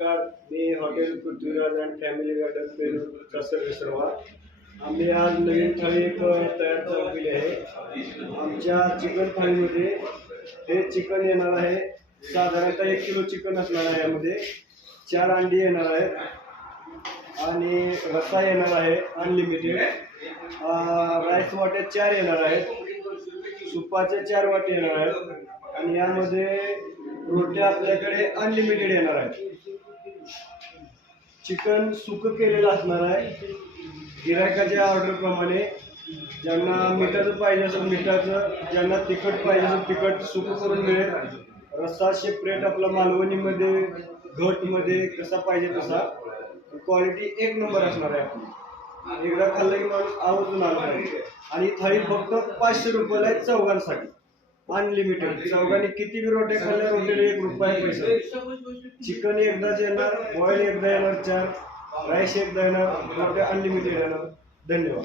नमस्कार, मी hotel Prithviraj and family garden पेरूरचा सर्वेसर्वा. आम्ही आज नवीन थाळी एक तयार केली आहे. आमच्या चिकन थाळीमध्ये हे चिकन येणार आहे, साधारणतः 1 किलो चिकन असणार आहे. यामध्ये 4 अंडी येणार आहेत आणि रस्सा येणार आहे अनलिमिटेड. राईस वाटे 4 येणार आहेत, सुपाचे 4 वाटे येणार आहेत आणि यामध्ये रोट्या आपल्याकडे अनलिमिटेड येणार आहेत. चिकन सुकं केलेलं असणार आहे गिरायकाच्या ऑर्डर प्रमाणे. ज्यांना मिठाचं पाहिजे असेल मिठाचं, ज्यांना तिखट पाहिजे असेल तिखट सुकं करून मिळेल. रस्सा सेपरेट आपला मालवणीमध्ये घटमध्ये कसा पाहिजे तसा. क्वालिटी 1 नंबर असणार आहे आपली. एकदा खाल्लं की माणूस आवर्जून आला पाहिजे. आणि थाळी फक्त 500 रुपयाला आहे चौघांसाठी, अनलिमिटेड. चौघांनी किती बी रोट्या खाल्ल्या रोटीला 1 रुपया पैसा. चिकन एकदाच येणार, बॉईल एकदा येणार 4, राईस एकदा येणार, रोट्या अनलिमिटेड येणार. धन्यवाद.